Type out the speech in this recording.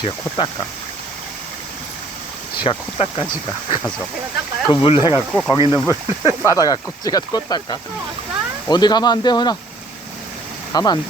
지가 코 닦아. 지가 코 닦아, 지가 가서. 제가 닦아요? 그 물 해갖고, 거기 있는 물 받아갖고, 지가 코 닦아. 왔어? 어디 가면 안 돼, 호나? 가면 안 돼.